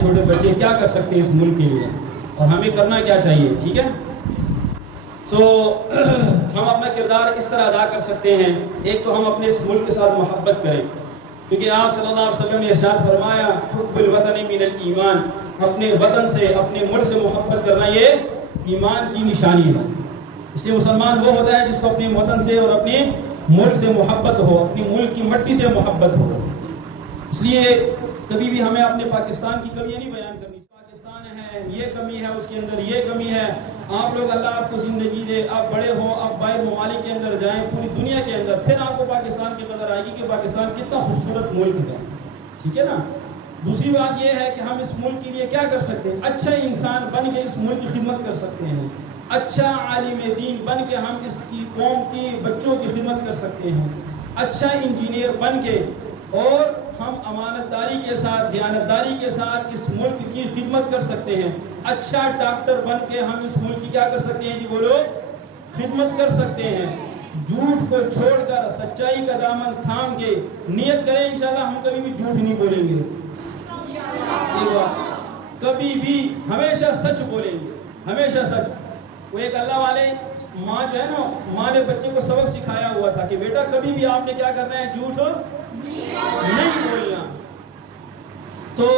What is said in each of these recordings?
چھوٹے بچے کیا کر سکتے ہیں اس ملک کے لیے اور ہمیں کرنا کیا چاہیے. ٹھیک ہے, تو ہم اپنا کردار اس طرح ادا کر سکتے ہیں. ایک تو ہم اپنے اس ملک کے ساتھ محبت کریں, کیونکہ آپ صلی اللہ علیہ وسلم نے ارشاد فرمایا حب الوطن من الایمان, اپنے وطن سے اپنے ملک سے محبت کرنا یہ ایمان کی نشانی ہے. اس لیے مسلمان وہ ہوتا ہے جس کو اپنے وطن سے اور اپنے ملک سے محبت ہو, اپنی ملک کی مٹی سے محبت ہو. اس لیے کبھی بھی ہمیں اپنے پاکستان کی کمیاں نہیں بیان کرنی. پاکستان ہے, یہ کمی ہے, اس کے اندر یہ کمی ہے. آپ لوگ اللہ آپ کو زندگی دے, آپ بڑے ہو, آپ باہر ممالک کے اندر جائیں, پوری دنیا کے اندر, پھر آپ کو پاکستان کی قدر آئے گی کہ پاکستان کتنا خوبصورت ملک ہے. ٹھیک ہے نا. دوسری بات یہ ہے کہ ہم اس ملک کے لیے کیا کر سکتے ہیں, اچھا انسان بن کے اس ملک کی خدمت کر سکتے ہیں. اچھا عالم دین بن کے ہم اس کی قوم کی بچوں کی خدمت کر سکتے ہیں. اچھا انجینئر بن کے اور ہم امانت داری کے ساتھ, دیانتداری کے ساتھ اس ملک کی خدمت کر سکتے ہیں. اچھا ڈاکٹر بن کے ہم اس ملک کی کیا کر سکتے ہیں جی بولو, خدمت کر سکتے ہیں. جھوٹ کو چھوڑ کر سچائی کا دامن تھام کے نیت کریں, انشاءاللہ ہم کبھی بھی جھوٹ نہیں بولیں گے. کبھی بھی ہمیشہ سچ بولیں گے, ہمیشہ سچ. وہ ایک اللہ والے ماں جو ہے نا, ماں نے بچے کو سبق سکھایا ہوا تھا کہ بیٹا کبھی بھی آپ نے کیا کرنا ہے, جھوٹ نہیں بولنا. تو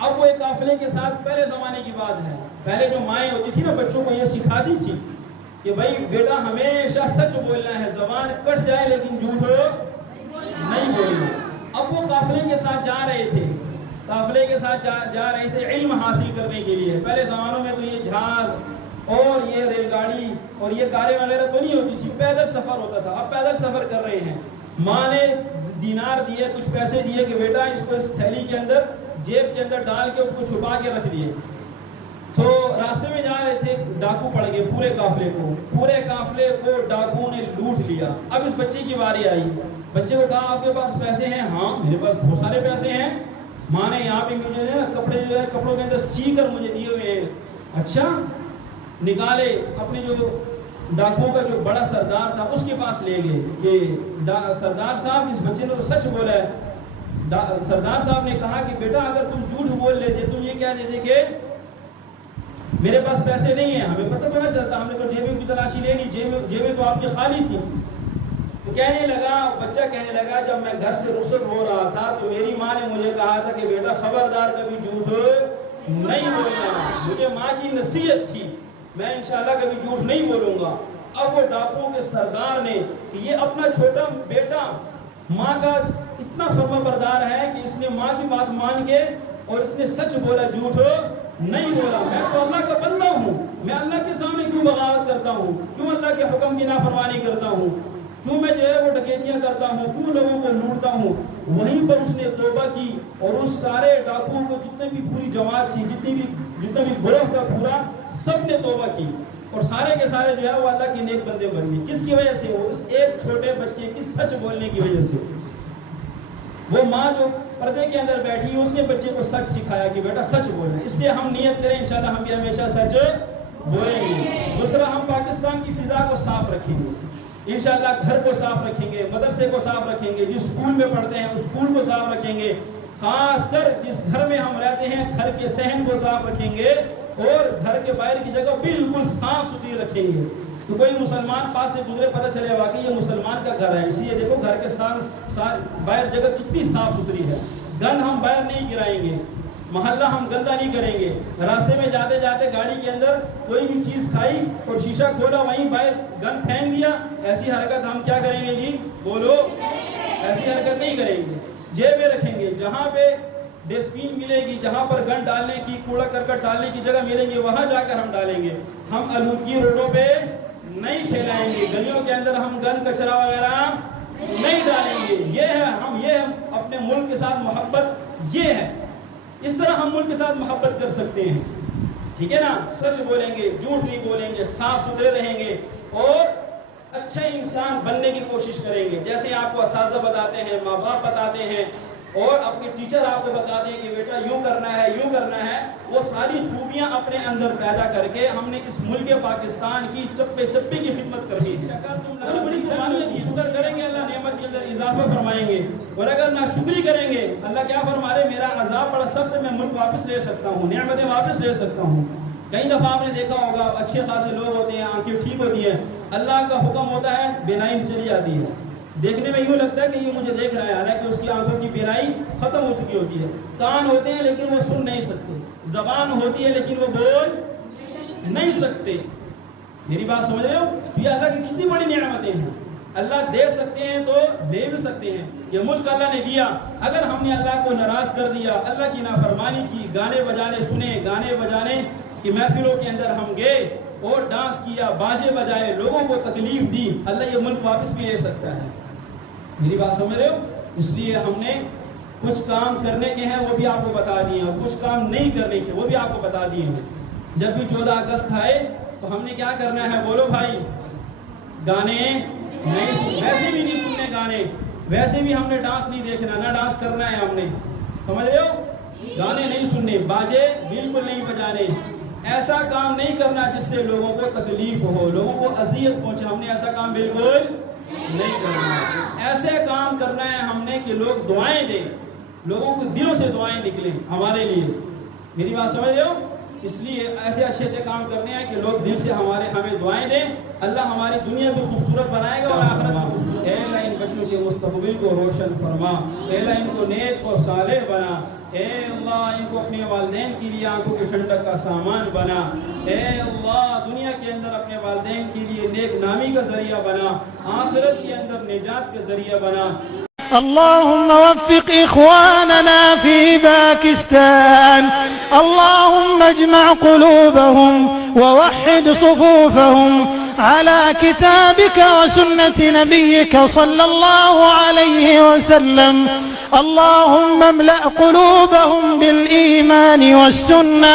اب وہ ایک قافلے کے ساتھ, پہلے زمانے کی بات ہے, پہلے جو مائیں ہوتی تھی نا بچوں کو یہ سکھاتی تھی کہ بھائی بیٹا ہمیشہ سچ بولنا ہے, زبان کٹ جائے لیکن جھوٹ نہیں بولنا. اب وہ قافلے کے ساتھ جا رہے تھے, قافلے کے ساتھ جا رہے تھے علم حاصل کرنے کے لیے. پہلے زمانوں میں تو یہ جہاز اور یہ ریل گاڑی اور یہ کاریں وغیرہ تو نہیں ہوتی تھی, پیدل سفر ہوتا تھا. اب پیدل سفر کر رہے ہیں, ماں نے دینار دیے, کچھ پیسے دیے کہ بیٹا اس کو اس تھیلی کے اندر, جیب کے اندر ڈال کے اس کو چھپا کے رکھ دیے. تو راستے میں جا رہے تھے, ڈاکو پڑ گئے پورے قافلے کو ڈاکو نے لوٹ لیا. اب اس بچے کی باری آئی, بچے کو کہا آپ کے پاس پیسے ہیں؟ ہاں میرے پاس بہت سارے پیسے ہیں. ماں نے یہاں پہ مجھے کپڑے جو ہے کپڑوں کے اندر سی کر مجھے دیے ہوئے ہیں. اچھا, نکالے, اپنے جو ڈاکوؤں کا جو بڑا سردار تھا اس کے پاس لے گئے کہ سردار صاحب اس بچے نے تو سچ بولا ہے. سردار صاحب نے کہا کہ بیٹا اگر تم جھوٹ بول لیتے, تم یہ کہہ دیتے کہ میرے پاس پیسے نہیں ہیں, ہمیں پتہ تو نہ چلتا, ہم نے تو جیبیں کی تلاشی لے لی, جیبیں تو آپ کی خالی تھی. تو کہنے لگا, بچہ کہنے لگا جب میں گھر سے رخصت ہو رہا تھا تو میری ماں نے مجھے کہا تھا کہ بیٹا خبردار کبھی جھوٹ نہیں بولنا. مجھے ماں کی نصیحت تھی, میں انشاءاللہ کبھی جھوٹ نہیں بولوں گا. اب وہ ڈاکوؤں کے سردار نے کہ یہ اپنا چھوٹا بیٹا ماں کا اتنا فرما بردار ہے کہ اس نے ماں کی بات مان کے اور اس نے سچ بولا, جھوٹ نہیں بولا. میں تو اللہ کا بندہ ہوں, میں اللہ کے سامنے کیوں بغاوت کرتا ہوں, کیوں اللہ کے حکم کی نافرمانی کرتا ہوں, کیوں میں جو ہے وہ ڈکیتیاں کرتا ہوں, کیوں لوگوں کو لوٹتا ہوں. وہیں پر اس نے توبہ کی اور اس سارے ڈاکوؤں کو, جتنے بھی پوری جماعت تھی, جتنا بھی گروہ تھا پورا, سب نے توبہ کی اور سارے کے سارے جو ہے وہ اللہ کے نیک بندے بن گئے. کس کی وجہ سے؟ وہ اس ایک چھوٹے بچے کی سچ بولنے کی وجہ سے. وہ ماں جو پردے کے اندر بیٹھی, اس نے بچے کو سچ سکھایا کہ بیٹا سچ بولنا. اس لیے ہم نیت کریں انشاءاللہ ہم بھی ہمیشہ سچ بولیں گے. دوسرا, ہم پاکستان کی فضا کو صاف رکھیں گے انشاءاللہ. گھر کو صاف رکھیں گے, مدرسے کو صاف رکھیں گے, جس اسکول میں پڑھتے ہیں اس اسکول کو صاف رکھیں گے. خاص کر جس گھر میں ہم رہتے ہیں گھر کے صحن کو صاف رکھیں گے اور گھر کے باہر کی جگہ بالکل صاف ستھری رکھیں گے. تو کوئی مسلمان پاس سے گزرے, پتہ چلے واقعی یہ مسلمان کا گھر ہے. اس لیے دیکھو گھر کے باہر جگہ کتنی صاف ستھری ہے. گند ہم باہر نہیں گرائیں گے, محلہ ہم گندہ نہیں کریں گے. راستے میں جاتے جاتے گاڑی کے اندر کوئی بھی چیز کھائی اور شیشہ کھولا, وہیں باہر گند پھینک دیا, ایسی حرکت ہم کیا کریں گے جی بولو, ایسی حرکت نہیں کریں گے. جیبیں رکھیں گے, جہاں پہ ڈسٹ بین ملے گی, جہاں پر گند ڈالنے کی, کوڑا کرکٹ ڈالنے کی جگہ ملیں گے, وہاں جا کر ہم ڈالیں گے. ہم آلودگی روڈوں پہ نہیں پھیلائیں گے, گلیوں کے اندر ہم گند کچرا وغیرہ نہیں ڈالیں گے. یہ ہے ہم اپنے ملک کے ساتھ محبت, یہ ہے. اس طرح ہم ملک کے ساتھ محبت کر سکتے ہیں. ٹھیک ہے نا. سچ بولیں گے, جھوٹ نہیں بولیں گے, صاف ستھرے رہیں گے اور اچھے انسان بننے کی کوشش کریں گے. جیسے آپ کو اساتذہ بتاتے ہیں, ماں باپ بتاتے ہیں اور اپنے ٹیچر آپ کو بتاتے ہیں کہ بیٹا یوں کرنا ہے, یوں کرنا ہے, وہ ساری خوبیاں اپنے اندر پیدا کر کے ہم نے اس ملک پاکستان کی چپے چپے کی خدمت کرنی ہے. بڑی قربانی ہے, شکر کریں گے اللہ نعمت کی کے اندر اضافہ فرمائیں گے، اور اگر ناشکری کریں گے اللہ کیا فرما رہے میرا عذاب بڑا سخت ہے، میں ملک واپس لے سکتا ہوں، نعمتیں واپس لے سکتا ہوں۔ کئی دفعہ آپ نے دیکھا ہوگا اچھے خاصے لوگ ہوتے ہیں، آنکھیں ٹھیک ہوتی ہیں، اللہ کا حکم ہوتا ہے بینائی چلی آتی ہے، دیکھنے میں یوں لگتا ہے کہ یہ مجھے دیکھ رہا ہے، حالانکہ اس کی آنکھوں کی بینائی ختم ہو چکی ہوتی ہے۔ کان ہوتے ہیں لیکن وہ سن نہیں سکتے، زبان ہوتی ہے لیکن وہ بول نہیں سکتے۔ میری بات سمجھ رہے ہو؟ یہ اللہ کی کتنی بڑی نعمتیں ہیں، اللہ دے سکتے ہیں تو دے بھی سکتے ہیں۔ یہ ملک اللہ نے دیا، اگر ہم نے اللہ کو ناراض کر دیا، اللہ کی نافرمانی کی، گانے بجانے سنے، گانے بجانے کی محفلوں کے اندر ہم گئے اور ڈانس کیا، باجے بجائے، لوگوں کو تکلیف دی، اللہ یہ ملک واپس بھی لے سکتا ہے۔ میری بات سمجھ رہے ہو؟ اس لیے ہم نے کچھ کام کرنے کے ہیں وہ بھی آپ کو بتا دیے ہیں، اور کچھ کام نہیں کرنے کے وہ بھی آپ کو بتا دیے ہیں۔ جب بھی 14 اگست آئے تو ہم نے کیا کرنا ہے؟ بولو بھائی، گانے نہیں، ویسے بھی نہیں سننے گانے، ویسے بھی ہم نے ڈانس نہیں دیکھنا، نہ ڈانس کرنا ہے ہم نے، سمجھ رہے ہو؟ گانے نہیں سننے، باجے بالکل نہیں بجانے، ایسا کام نہیں کرنا جس سے لوگوں کو تکلیف ہو، لوگوں کو اذیت پہنچے، ہم نے ایسا کام بالکل نہیں کرنا۔ ایسے کام کرنا ہے ہم نے کہ لوگ دعائیں دیں، لوگوں کو دلوں سے دعائیں نکلیں ہمارے لیے۔ میری بات سمجھ رہے ہو؟ اس لیے ایسے اچھے کام کرنے ہیں کہ لوگ دل سے ہمیں دعائیں دیں، اللہ ہماری دنیا بھی خوبصورت بنائے گا اور آخرت میں۔ اے اللہ ان بچوں کے مستقبل کو روشن فرما، اے اللہ ان کو نیک اور صالح بنا، اے اللہ ان کو اپنے والدین کے لیے آنکھوں کی ٹھنڈک کا سامان بنا، اے اللہ دنیا کے اندر اپنے والدین کے لیے نیک نامی کا ذریعہ بنا، آخرت کے اندر نجات کا ذریعہ بنا۔ اللهم وفق إخواننا في باكستان، اللهم اجمع قلوبهم ووحد صفوفهم على كتابك وسنة نبيك صلى الله عليه وسلم، اللهم املأ قلوبهم بالإيمان والسنة